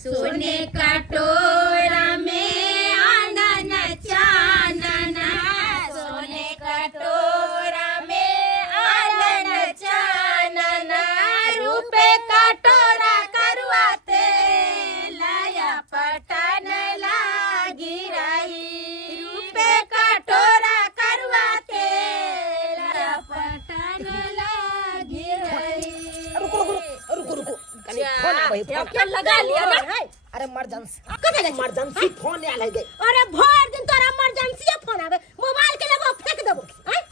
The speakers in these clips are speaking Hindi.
सोने का टोरा में आनन चानन, सोने का टोरा में आनन चानन, रूपे का टोरा करवाते लाया पटन लागी रही, रूपे का टोरा करवाते लाया पटन लागी रही। क्या लगा लिया ना? अरे इमरजेंसी कब है इमरजेंसी फोन आले गए। अरे भर दिन तोरा इमरजेंसी फोन आवे, मोबाइल के लेबो फेंक देबो। हैं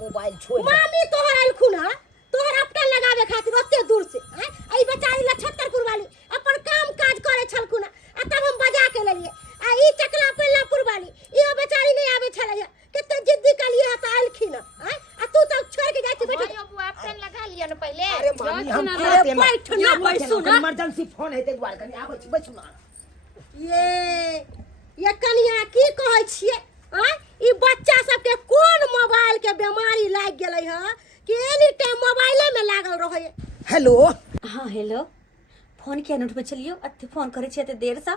मोबाइल छोड़ मामी तोहर आइलखुन ह, तोहर अपना लगावे खातिर ओते दूर से। हैं आई बेचारी लछत्तरपुर वाली अपन काम काज करे छलखुन आ तब हम बजा के लेलिए। आ ई चकला पेलापुर वाली इहो बेचारी नहीं आवे छलैया, कितने जिद्दी कलिए त आइलखिन। हैं आ तू तो छोड़ के जाती बेटी। भाई अब आपन लगा लिया ना पहले। अरे मामी हम अरे बैठ ना बैसु ना। इमरजेंसी फोन है ते द्वार कनी आबै छी बैठू ना। ये कनिया की कहै छियै? हैं ई बच्चा सबके कोन मोबाइल के बीमारी लाग गेलै ह कि एनी टाइम मोबाइले में लागल रहै। हेलो हाँ हेलो, फोन किया नोट पे चलियो, अति फोन करे छिए ते देर सा।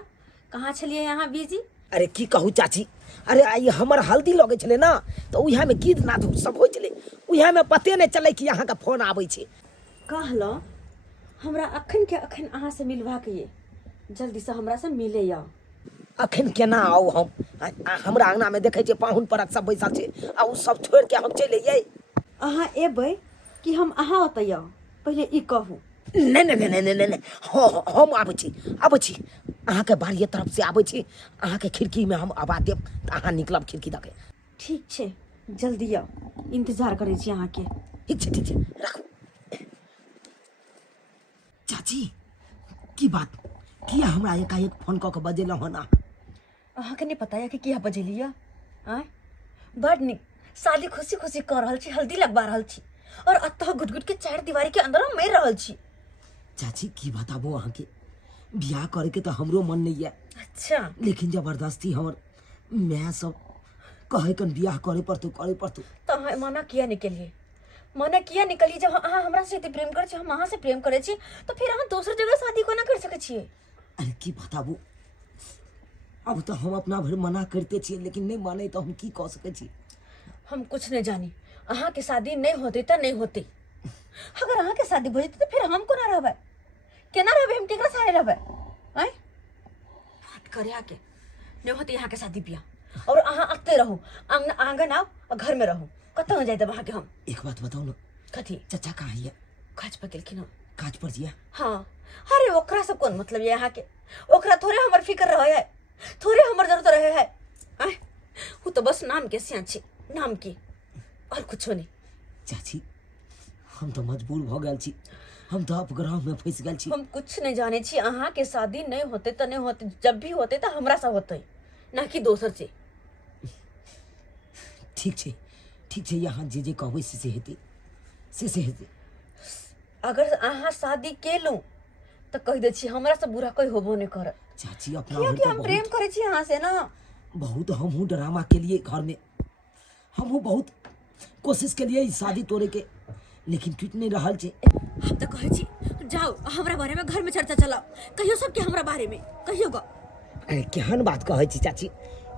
कहाँ छलिए यहाँ बिजी? अरे की कहू चाची, अरे आई हमर हल्दी लगे छले ना तो उहा में गीत नाद सब होय छले, उहा में पते नहीं चले कि यहाँ का फोन आबै छै। कहलो हमरा अखन के अखन अहाँ से मिलवा के ये, जल्दी से हमरा से मिले या। अखन केना आउ हम? हमरा अंगना में देखे छै पाहुन परक सब बैसल छै आ उ सब छोड़ के हम चले जाई। अहाँ एबै कि हम अहाँ ओतय पहले ई कहू। नहीं नहीं नहीं नहीं नहीं हम आबै छी अहाँ के बाड़िए तरफ से आबै छी, अहाँ के खिड़की में हम आवाज देब त अहाँ निकलब खिड़की दके। ठीक छै जल्दी आओ, इंतजार करे छी अहाँ के। ठीक छै राखू। चाची की बात किया हमरा एकाएक फोन कऽ के बजेलहुँ हन? अहाँ के नहीं पता है कि किया बजेलिया? आय बड़ निक शादी खुशी खुशी कर रहल छी, हल्दी लगवा रहल छी और अतः घुट घुट के चार दीवारी के अंदर हम मर रहल छी। चाची की बताबो अहाँ के, बियाह करे के तो हमरो मन नहीं है, अच्छा लेकिन जबरदस्ती हमर मैं सब कहे कन बियाह करे पड़तौ तो अहाँ मना किया निकलिए? मना किया निकलिए? जब अहाँ हमरा से इतने प्रेम करे छी, हम अहाँ से प्रेम करे छी, तो फिर अहाँ दूसरी जगह शादी कोना कर सके छिए? अरे की बताबो, अब तो हम अपना भर मना करते छिए लेकिन नहीं माने तो हम की कह सके छी? हम कुछ नहीं जानी, अहाँ के शादी नहीं होते तो नहीं होते। अगर अहाँ के शादी हो जाती तो फिर हम कोना रहबै? केना रहबै? हम केकरा सारे रहबै? आय बात करे आके नहीं होते यहाँ के शादी बियाह, और अहाँ आते रहो आंगन आओ और घर में रहो, कतौ न जाए तब अहाँ के। हम एक बात बताओ ना, कथी? चाचा कहाँ है? काज पर गेलखिन हम। काज पर जिया? हाँ अरे ओकरा सब कौन मतलब ये यहाँ के? ओकरा थोड़े हमर फिकर रहे है, थोड़े हमर जरूरत रहे है। आय वो तो बस नाम के सिया छी, नाम की और कुछ नहीं। चाची हम तो मजबूर भ गेल छी, हम तो अपग्रह में फंस गेल छी। हम कुछ नहीं जाने छी, अहाँ के शादी नहीं होते तो नहीं होते, जब भी होते तो हमरा सा होते ना कि दोसर से। ठीक छै यहाँ जे कहबै से हेतै, से हेतै। अगर अहाँ शादी केलू तो कह दे छी हमरा से बुरा कोई होबो नहीं करत। चाची अपना क्योंकि हम प्रेम करे छी अहाँ से ना। बहुत हमहू ड्रामा के लिए घर में, हमहू बहुत कोशिश के लिए शादी तोड़े के, लेकिन टूट नहीं रहा छे। हम तो कहे छी जाओ हमरा बारे में घर में चर्चा चलाओ, कहियो सबके हमरा बारे में कहियो गो। अरे केहन बात कहै छी चाची,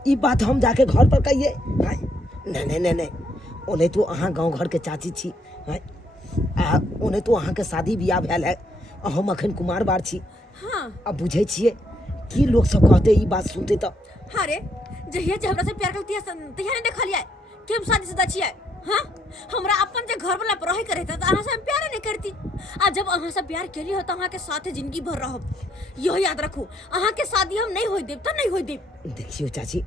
ई बात हम जाके घर पर कहिए? नहीं ओने तो अहाँ गांव घर के चाची छी, ओने तो अहाँ के शादी बियाह भेल है, हम अखन कुमार बार छी। हाँ अब बुझे छिए कि लोग सब कहते ई बात सुनते तो। हाँ रे जहिया जे हमरा से प्यार करती है तहिया ने देखलिए कि हम शादीशुदा छिए। हाँ हमरा अपन जे घर वाला रहे करे त अहाँ से हम प्यार नहीं करती, आ जब अहाँ से प्यार केली हो त अहाँ के साथे जिंदगी भर रहब। यही याद रखू, अहाँ के शादी हम नहीं होई देब त नहीं होई देब। देखियो चाची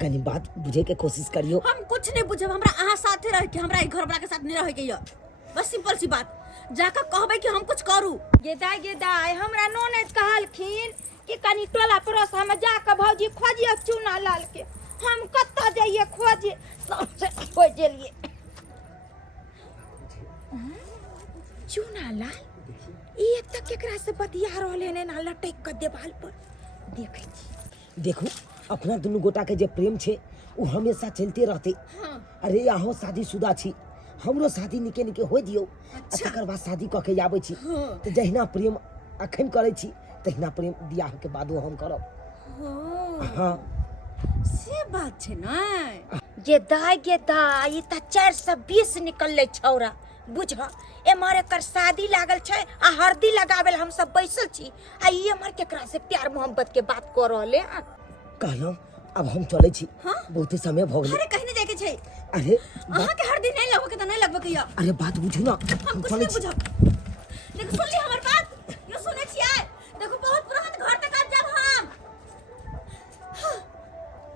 कनी बात बुझे के कोशिश करियो। हम कुछ नहीं बुझब, हमरा अहाँ साथे रह के हमरा घर वाला के साथ नहीं रहे के ये, बस सिंपल सी बात। जाकर कहबै कि हम कुछ करू। गेदाय हमरा नोनेज कहलखिन कि कनी टोला पड़ोस हम जाके भौजी खोजिए चूना लाल के। हम कत्ता जाइए खोजे, सबसे खोजलिए चूना लाल। ई तक केकरा से बतिया रहले ने ना लटक के देवाल पर देखे छी। देखू अपना दुनू गोटा के जे प्रेम छे वो हमेशा चलते रहते। हाँ। अरे अहों शादीशुदा छी, हमरो शादी निके हो दियो। अच्छा। तकर बाद शादी कऽ के आबै छी। हाँ। तो जहिना प्रेम अखन करे छी तहिना प्रेम बियाह के बादो हम करब। हो हाँ से बात छे ना। गे दाई त 420 निकलले छौरा बुझ। एमारे कर शादी लागल छै आ हल्दी लगावेल हम सब बैसल छी आ ई हमर केकरा से प्यार मोहब्बत के बात कर रहले। कहलौं अब हम चले छी। हाँ? बहुते समय भ गेलै। अरे कहीं नहीं जाके छे। अरे अहाँ के हर दिन नहीं लगबे के त नहीं लगबे के या। अरे बात बुझू ना। हम कुछ चलै नहीं छी। बुझब। देखो सुन ली हमर बात। यो सुने छियै। देखो बहुत पुरान घर तक आब जब हम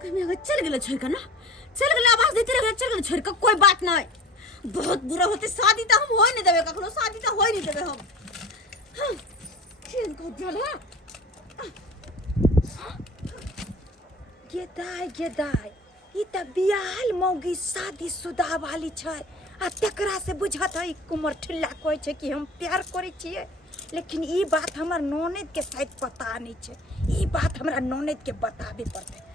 कहीं अगर चल गेलो छोड़ का ना। चल गेलो आवाज देते रहे चल गेलो छोड़ का कोई बात नहीं। बहुत बुरा होते शादी त हम होय नहीं देबे कखनो शादी त होय नहीं देबे हम। खेल को जला। गे दाई ई त बियाहल मौगी शादीशुदा वाली छै आ तेकरा से बुझत है कुमर ठिल्ला कहै छै कि हम प्यार करै छियै। लेकिन ई बात हमर ननद के शायद पता नहीं छै। ई बात हमरा ननद के बताबे पड़तै।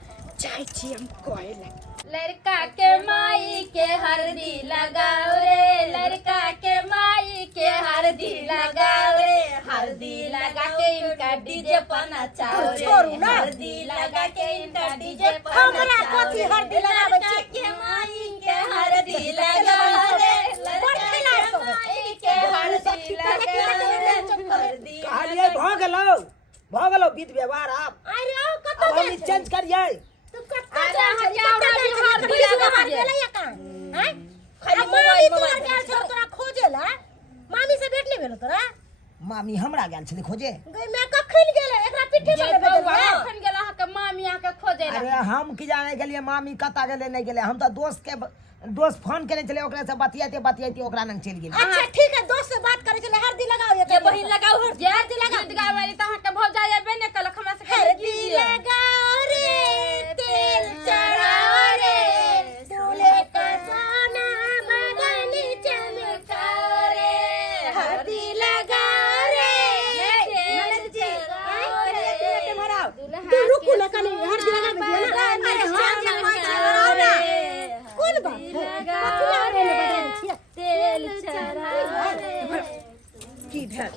चाहे छी हम कहे ले। लड़का के माई के हल्दी लगाओ रे, लड़का के माई के हल्दी लगाओ रे, हल्दी लगा के इनका डीजे पर नचाओ रे, हल्दी लगा के इनका डीजे पर हमरा नचाओ कथी रे। हल्दी लगाबै लड़का छी? के माई के हल्दी लगाओ रे, लड़का के माई के हल्दी लगाओ रे, हल्दी कहलिए भ गेलो विध व्यवहार। आप अरे ओ अब कतौ हम चेंज करिए। तू कतौ अरे जा हजारों बिहार पुलिस दिया के बात बाजे। गेलै या का हैं? खाली अब मोबाइल मामी मोबाइल तोरा गेल छौ तोरा खोजेला। मामी से भेट नहीं भेलो तोरा? मामी हमरा गेल छलै खोजे। गई मैं कखन गेलै एकरा पिट्ठी पर लेबे देलियै। अखन गेल अहाँके मामी अहाँके खोजे ला। अरे हम की जाने गेलिए मामी कता गेले नहीं गेले। हम तो दोस्त फोन करे चले ओकरा से बतियाते ओकरा नंग चल गेल। अच्छा ठीक है दोस्त से बात करे चले हल्दी लगाओ ये बहिन लगाओ हर जे हल्दी लगा गीत गावेली त अहाँके भौजा जेबे ने कल हमरा से कहे हल्दी लगाओ रे तेल चढ़ाओ रे दूल्हे का सोना बदन चमकाओ रे हल्दी लगाओ रे ननद जी तू रुकू ना कनी हल्दी लगा दिया ना। अरे हां ना कौन बात है कथी रे बदन छिया तेल चढ़ाओ रे। की भेल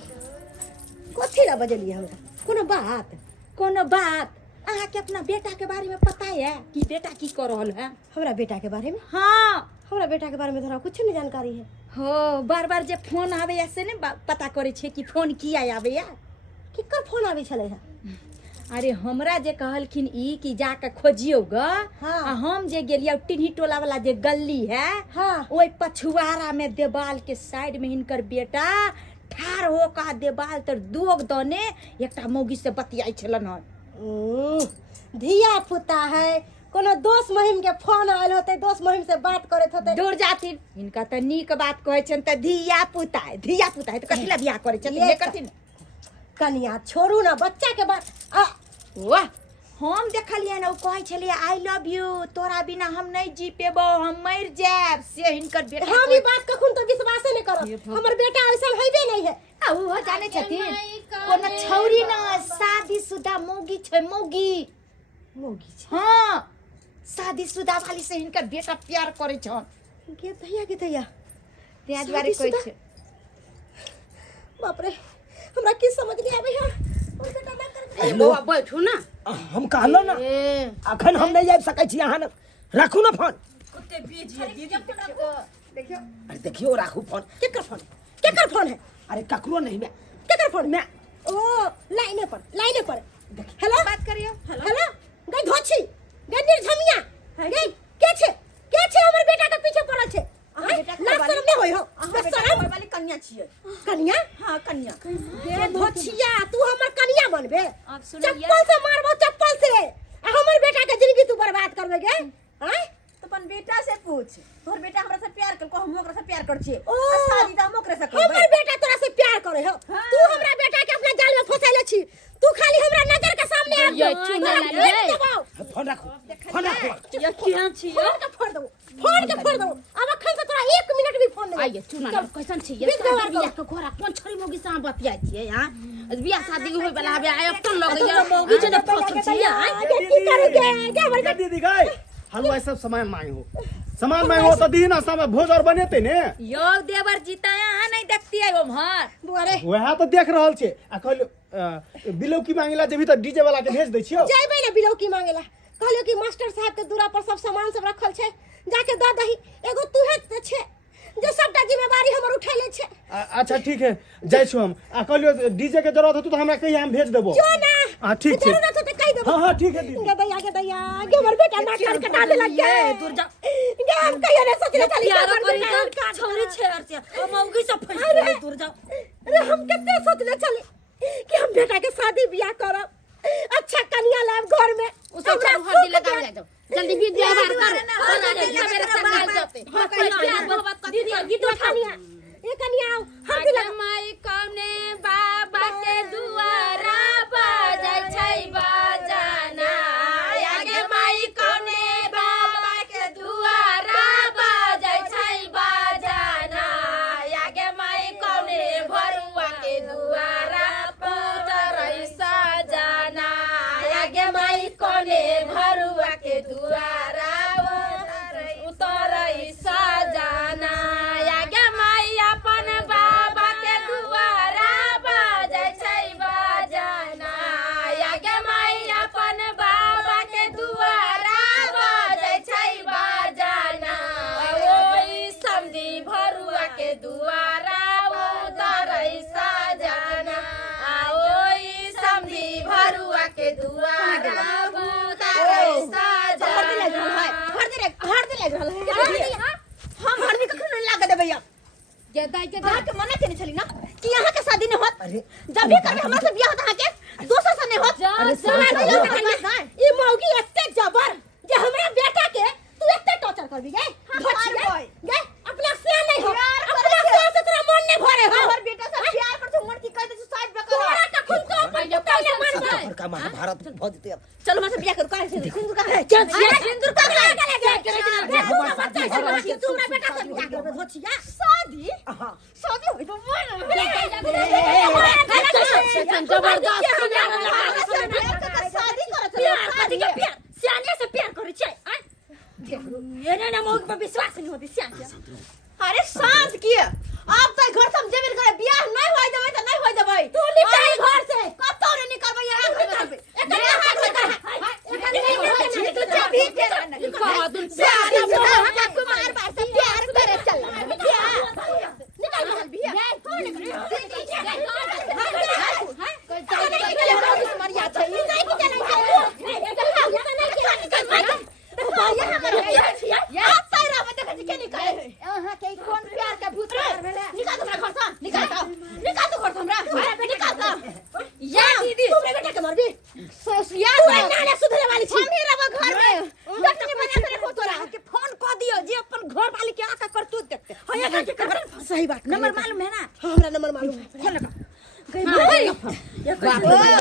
कथी ला बजलिए हमरा कोनो बात अहाँ के अपना बेटा के बारे में पता है कि बेटा की कर रहल है? हमरा बेटा के बारे में? हाँ हमरा बेटा के बारे में तोरा कुछ नहीं जानकारी है। हो बार जे फोन आवे से ने पता करे छे कि फोन किया आवे या। केकर फोन आबै छलै है? अरे हमरा जे कहलखिन ई कि जाके खोजियो ग। हाँ। आ हम जे गेलिया टिन्ही टोला वाला जे गली है हाँ। ओई पछुआरा में देवाल के साइड में हिनकर बेटा ठार हो का देवाल तर दोग दने एकटा मौगी से बतियाई छलन हन। धिया पुता है कोनो दोस्त महिम के फोन आयल होते दोस्त महिम से बात करत होते। दूर जाथिन इनका त नीक बात कहै छन त धिया पुता है त कथि ला बियाह करे छथिन ये ये करथिन। कनिया छोड़ू ना बच्चा के बात वाह हम देखलिए ना कहै छलिए आई लव यू तोरा बिना हम नहीं जी पेबो हम मर जाब से हिनकर बेटा हम ई बात कखन तो विश्वास नहीं करब। हमर बेटा ऐसा होइबे नहीं है। आ वो जाने छथिन कोनो छौरी ना शादीशुदा मौगी छै मौगी मोगी हाँ शादीशुदा वाली से हिनकर बेटा प्यार करे छन। के दैया तेज बारे कहै शादीशुदा? छै। बाप रे हमरा की समझ नहीं आबै है। और बेटा ना कर हेलो बैठू ना। हम कहलो ना अखन हम नहीं जा सकै छी। अहाँ राखू ना फोन। कुत्ते बीज है दीदी देखियो अरे देखियो राखू फोन। केकर फोन है? अरे ककरो नहीं मैं केकर फोन में? ओ लाइने पर हेलो बात करियो। हेलो गई धोछी गई निर्झमिया गई के छे हमर बेटा के पीछे पड़ल छे। ना शर्म नहीं होई हो शर्म वाली कन्या छियै। कनिया हां कन्या। बे धोछिया तू हमर कनिया बनबे? आप सुनिए। चप्पल से मारबो चप्पल से आ हमर बेटा के जिंदगी तू बर्बाद करबे गे। हैं तो अपन बेटा से पूछ तोहर बेटा हमरा से प्यार कर को हम ओकरा से प्यार कर छियै। ओ शादी त हम ओकरा से करबै। हमर बेटा तोरा से प्यार करे हो। तू हमरा बेटा के अपना जाल में फंसाइले छी। तू खाली हमरा नजर के सामने आ ये चुना लालिए। फोन राखू। ये किया छियै? फोन के फोड़ दो अब अखन से तोरा 1 मिनट भी फोन नहीं। आइए चुना ला कैसन छियै? बीच व्यवहार बियाह के घोड़ा कोन छोरी मोगी से बतियाइ छियै हां? बियाह शादी होय वाला हबे आइ अपन लगैया ई जे फसल छियै हां? की करोगे क्या बोल दीदी गए हलवा सब सामान मांगे हो सामान मांगे हो तो दी ना समय भोज और बनेते ने योग देवर जीता यहाँ नहीं देखती है वो भर दुआरे वह तो देख रहल छे आ कहल बिलौकी मांगेला जेबी त डीजे वाला के भेज दै छियो। जइबै ना बिलौकी मांगेला कहलियो कि मास्टर साहब के दूरा पर सब सामान सब रखल छै जाके द दही एगो तुहे त छे जे सबटा जिम्मेवारी हमर उठैले छे। अच्छा ठीक है जाय छु हम आ कहलियो डीजे के जरूरत होतो त हमरा कहिया हम भेज देबो। जो ना हां ठीक छै जरूरत होते कहि देबो। हां ठीक है दीदी। के दैया के हमर बेटा नाटक कटा दे लग गए दूर जा गे हम कहियो ने सोचले चली प्यार करी त छोरी छेर से हम मौगी से फंस गए। दूर जाओ। अरे हम कितने सोचले चली कि हम बेटा के शादी बियाह करब अच्छा कन्या लाब घर में उसे चार हल्दी लगा ले जाओ जल्दी वीडियो बाहर कर मेरे संग जाते दीदी गीत कन्या ये कन्या आओ हल्दी लगा माई कौने बाबा के दुआरा बजाय छै बजाना आगे माई कौने बाबा के दुआरा बजाय छै बजाना आगे माई कौने भरुआ के दुआरा उतरै सजाना आगे माई कौने भरुआ के दुआरा उतरै सजाना आगे माई अपन बाबा के दुआरा बजाय छै बजाना आगे माई अपन बाबा के दुआरा बजाय छै बजाना ओई समधी भरुआ के दुआरा उतरै सजाना ओई समधी भरुआ के दुआरा उतरै सजाना हम घर में कखनो लाग देबै अब जदाई के के मना केने छली ना कि यहाँ के शादी नहीं होत जब भी करके हमरा से बियाह होता है के दोसर से नहीं होत ई मौगी एते जबर जे हमरा बेटा के तू एते टॉर्चर करबी गे गे अपना से नहीं हो अपना से तेरा मन नहीं भरे हो हमर बेटा से प्यार पर तू मन की कह दे साइड में कर तोरा का खुद को पहले मन पर का महाभारत भ जते अब चलो मैं से बियाह कर काहे से सिंदूर का चल सिंदूर का तू हमरा बेटा से बियाह कर धोचिया शादी शादी होई तो शादी करत शादी के प्यार सियाने से प्यार करे छै ये ना मौक पर विश्वास नहीं होती सियान अरे सांस किए आप तो घर से हम जेबे करे बियाह नहीं होई देबै त नहीं होई देबै तू निकल घर से कतो रे निकलबै यार निकलबै एकरे हाथ में एकरे नहीं तू चाबी के कहा तुम प्यार कुमार बार से प्यार करे चल निकल निकल बियाह कौन करे मरिया छै नहीं कि सही बात नंबर मालूम है ना? हमरा नंबर मालूम है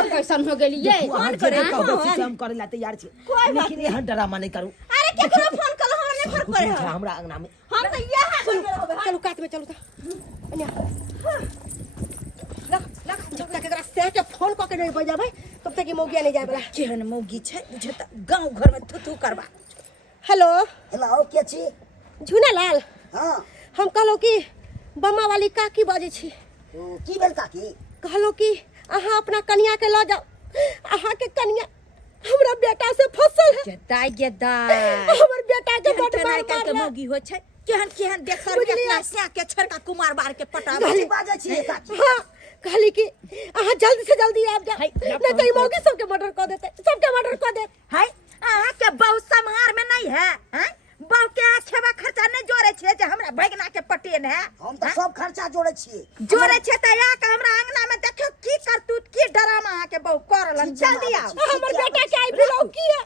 कैसन हो गेली ये हम करे कहबो से हम करे ला तैयार छी लेकिन यह ड्रामा नहीं करू। अरे केकरो फोन कर हमरा नहीं फर्क पड़े है हमरा अंगना में हम तो यहां चलो काट में चलो अन्या लख जब तक एकरा से के फोन क के नहीं बजाबै तब तक ई मौगिया नहीं जाय बला केहन मौगी छै बुझे त गांव घर में थुथु करबा। हेलो हेलो के छी? झुना लाल हां हम कहलो कि बम्मा वाली काकी बाजे छी। की भेल काकी? कहलो कि अहाँ अपना कन्या के ल जाओ अहाँ के कन्या हमरा बेटा से फसल है गेदाई हमर बेटा के बड़ केहन मार केहन के मौगी हो छै केहन केहन देखर के अपना स्या के छड़का कुमार बार के पटाबे गाली बाजे छी काकी। हाँ कहली कि अहाँ जल्दी से जल्दी आब जा नहीं तो ई मौगी सबके मर्डर कर देते सबके मर्डर कर दे है आ के बहु संहार में नहीं है हैं बहु के आखेबा खर्चा नहीं जोड़े छे जे हमरा भगना के पटेन है हम तो सब खर्चा जोड़े छी जोड़े छे त या के हमरा अंगना में देखो की करतूत की ड्रामा के बहु करलन जल्दी आओ हमर बेटा के आई बिलो की है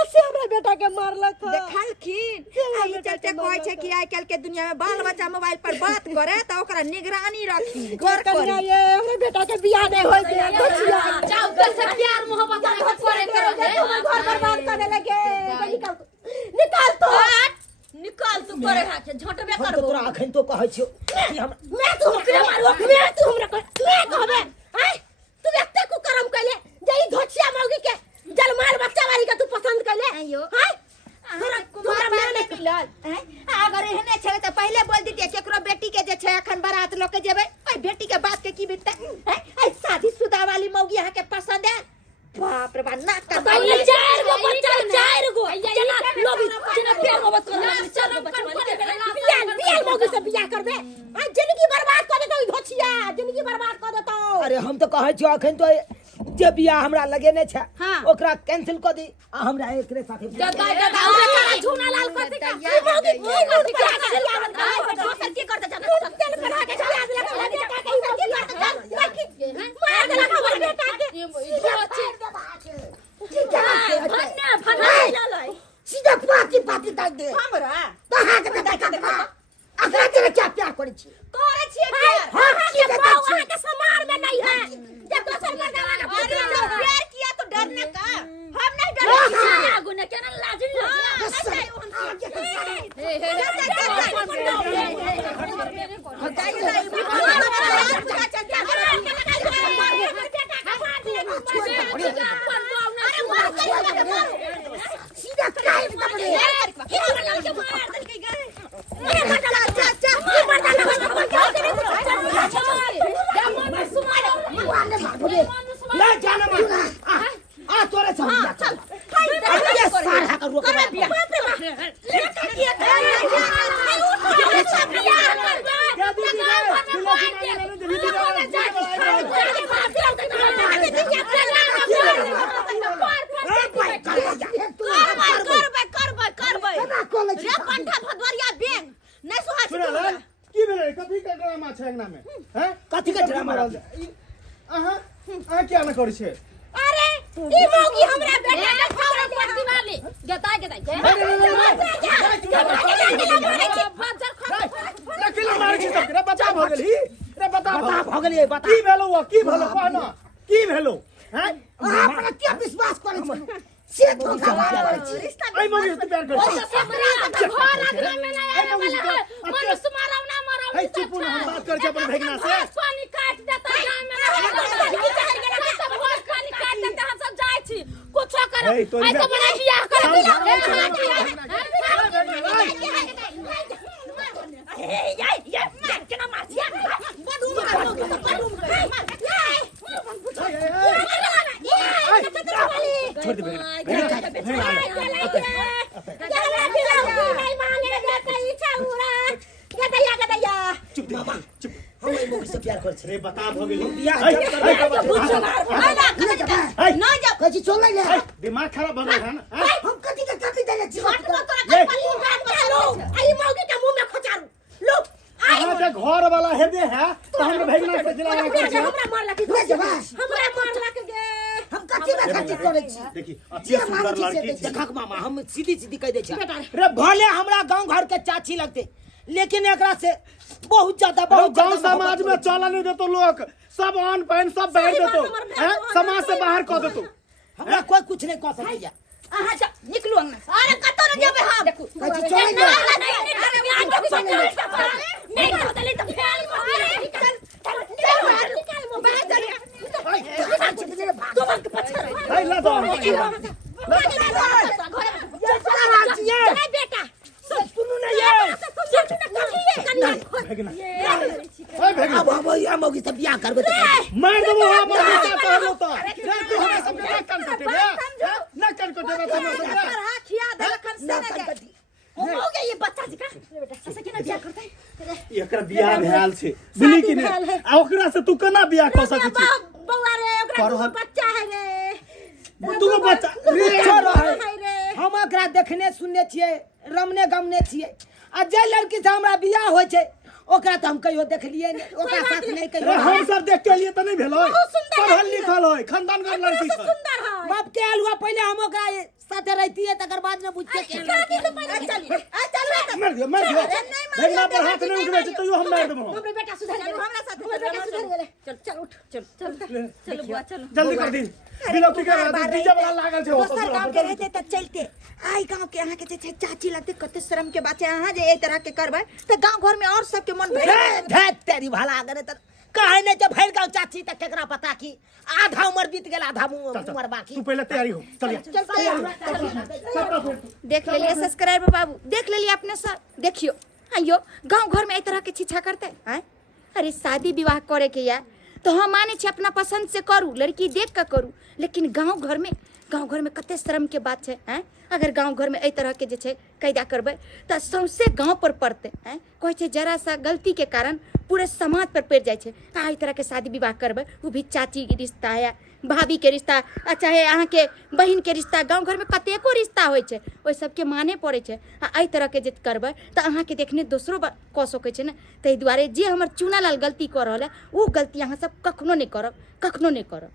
असे हमरा बेटा के मारलक देखलखिन आई चलते कहै छै कि आइ काल के दुनिया में बाल बच्चा मोबाइल पर बात करे त ओकरा निगरानी रखी घर कन्या करी ये हमरा बेटा के बियाह नहीं होय दे बचिया जाओ कैसे प्यार मोहब्बत में करे करोगे घर बर्बाद करने लगे निकाल तो निकाल तू करे हाथ से झटबे हम तो करबो तोरा अखन तो कहै छियो कि हम मैं तू हमरा मारू मैं तू हमरा मैं कहबे हैं तू एते कुकर्म कइले जई धोचिया मौगी के जलमाल बच्चा वाली के तू पसंद कइले आइयो हैं कुमार में नहीं मिलल हैं अगर एहने छे त पहले बोल दीते केकरो बेटी के जे छे अखन बारात लोके जेबे ओई बेटी के बात के की बितते हैं आई शादीशुदा बाप रे बाप ना कर पहले 4 गो बच्चा 4 गो जना लोभी जना प्यार मोहब्बत कर 4 गो बच्चा बियाह मौगी से बियाह कर दे आ जिंदगी बर्बाद कर देतो धोछिया जिंदगी बर्बाद कर देतो अरे हम तो कहै छियो अखन तो जे बियाह हमरा लगे नै छै हाँ। ओकरा कैंसिल क दी आ हमरा एकरे साथे हमरा झूना लाल कर दे मौगी मौगी दोसर की करते जाने तेल बना के चला दे बेटा के की करते मार दे हमर बेटा के भन्ने सीधा पाती पाती दाइ दे हमरा तो हाथ के दाइ दे अखरा तेरे क्या प्यार करै छी करे छिए प्यार हां की बाबू वहां के समार में नहीं है जब दोसर मर्दवा का अरे पुत्र प्यार किया तो डरने का हम नहीं डरते आगु ने केना लाजिन सीधा काई ले जाना मत आ तोरे सब चल अरे सारा का रोक की भेलै कथी के ड्रामा छै अंगना में हैं कथी के ड्रामा अहाँ क्या न करै छै अरे ई मौगी हमरा बेटा के खबर पड़ती वाली गताय किलो मारै छी सब रे बता भ गेली रे बता भ गेलिए बता की भेलौ की भेलौ कहना की भेलौ हैं हमरा के विश्वास करै छी से तो प्यार छी आई मौगी से प्यार कर छी घर आदमी में नहीं आने वाला है मनुष्य मारौ ना मरौ है चुप न हम बात कर छी अपन भेगना से पानी काट देता गांव में सब घर खाली काट देता हम सब जाय छी कुछो करो है, तोरी आई तो बड़ा बियाह कर छोड़ दे भेगना चुप दे चुप हम ई मौगी से प्यार करै छी रे बता भ गेली बियाह ना जा कछि चल ले दिमाग खराब भ गेल है ना हम कथी के कथी देले छी अहाँ के घर वाला हेदे है तो हम भेगना से जिला कर छी हम कथी के कथी करै छी देखी अच्छी सुंदर लड़की छी देखक मामा हम सीधी सीधी कह दे छी रे भले हमरा गांव घर के चाची लगते लेकिन एकरा से बहुत ज्यादा बहुत गांव समाज में चला नहीं देतो लोग सब अन पाइन सब बैठ देतो हैं समाज से बाहर कर देतो हमरा कोई कुछ नहीं कह सकैया अहाँ जा निकलू अंगना अरे कतो न जेबे हम कथी चल है ला दो बेटा सुनु नहीं ये भेगना है भेगना अब हम या मौगी से बियाह करबे तो मार देबो हम बेटा कहलो तो रे तू हमरा सब के कन कटे बे ना कन कटे बे तुम सब खिया देलखन से न जा हो गई ये बच्चा जी का ऐसे केना बियाह करते एकरा बियाह भेल छै बुझली कि नहीं आ ओकरा से तू केना बियाह कर सकै छी बौआ रे ओकरा बच्चा है रे तू बच्चा रे छोड़ हम एकरा देखने सुनने छियै रमने गमने छियै आ जे लड़की से हमरा बियाह होय छै ओकरा तो हम कहियो देखलिए नहीं ओकरा साथ नहीं रे कहियो हम सब देख के लिए त नहीं भेलो पढ़ल लिखल होय खानदान घर लड़की छै सुंदर है बाप के अलुआ पहले हम ओकरा साथे रहती है तकर बाद में बुझते के मार दियो भेगना पर हाथ नहीं उठबे छै तइयो हम मार देबो हमरे बेटा सुधर गेले हमरा साथ हमरे बेटा सुधर गेले चल चल उठ चल चल चल बुआ चल जल्दी कर दी बिलौती के डीजे वाला लागल छै दोसर गांव के रहते त चलते आई गांव के अहाँ के जे छै चाची लगते कते शर्म के बात है अहाँ जे ए तरह के करबै त गांव घर में और सब के मन भर धैत तेरी भला करे त काहे ने जब भैर गांव चाची तक केकरा पता की आधा उम्र बीत गेल आधा उम्र बाकी तू पहले तैयारी हो चल देख लेलिए सब्सक्राइबर बाबू देख लेलिए अपने सर देखियो आइयो गांव घर में ए तरह के छिछा करते हैं अरे शादी विवाह करे के या तो हम माने छे अपना पसंद से करू, लड़की देख के करू। लेकिन गांव घर में कते शर्म के बात है हैं? अगर गांव घर में एहि तरह के जे छे कैदा करबै तो सौंसे गांव पर पड़ते हैं। कहै छे जरा सा गलती के कारण पूरे समाज पर पड़ जाए छे। आ एहि तरह के शादी विवाह करबै, वो भी चाची के रिश्ता या भाभी के रिश्ता, चाहे अहाँ के बहन के रिश्ता, गांव घर में कतेको रिश्ता होइ छे, ओहि सबके माने पड़े छे। आ एहि तरह के जे करबै तो अहाँ के देखने दोसरो कऽ सकै छै ने। ताहि दुआरे जे हमर चुनालाल गलती कऽ रहल है वो गलती अहाँ सब कखनो नहीं करब, कखनो नहीं करब।